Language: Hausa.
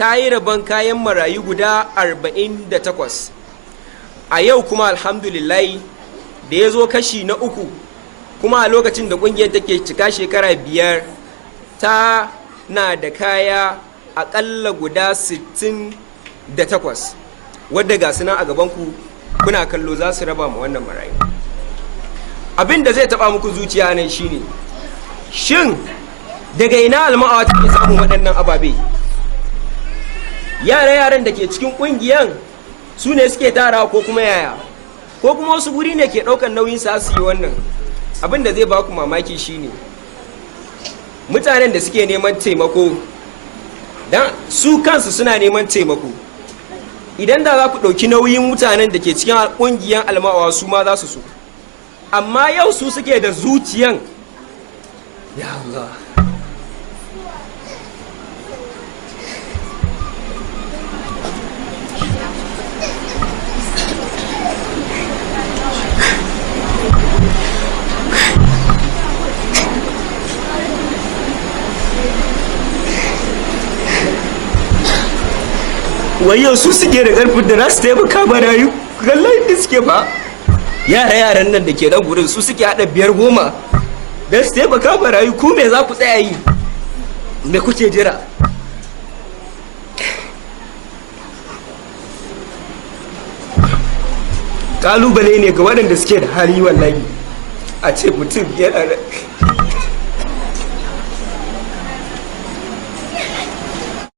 ta yi rabon kayan marayu guda 48. A yau kuma alhamdulillahi da ya zo kashi na uku, kuma a lokacin da ƙungiyar take cika shekara 5, ta na da kaya aƙalla guda 68 wadda ga suna a gabanku kuna kallo za su raba ma wannan marayu. Abin da zai taɓa muku zuciya nan shine, shin daga ina alma'awa take samun waɗannan ababe? Yaran da ke cikin ƙungiyar su ne suke tara ko kuma yaya, ko kuma wasu guri ne ke ɗaukar nauyin sa su yi wannan? Abin da zai ba ku mamaki shine mutanen da suke neman taimako, dan su kansu suna neman taimako. Idan da za ku ɗauki nauyin mutanen da ke cikin ƙungiyar alma'awa, su ma za su so, amma yau su suke da zuciyan. Ya Allah, wayo su suke da ƙarfin da za su taimaka marayu. Kallon da suke ba yaran nan da ke nan gurin, su suke haɗa 5-10 don su taimaka marayu. Ku me za ku tsaya yi? Me kuke jira? Kalubale ne ga waɗanda suke da hali wallahi, a ce mutum yana da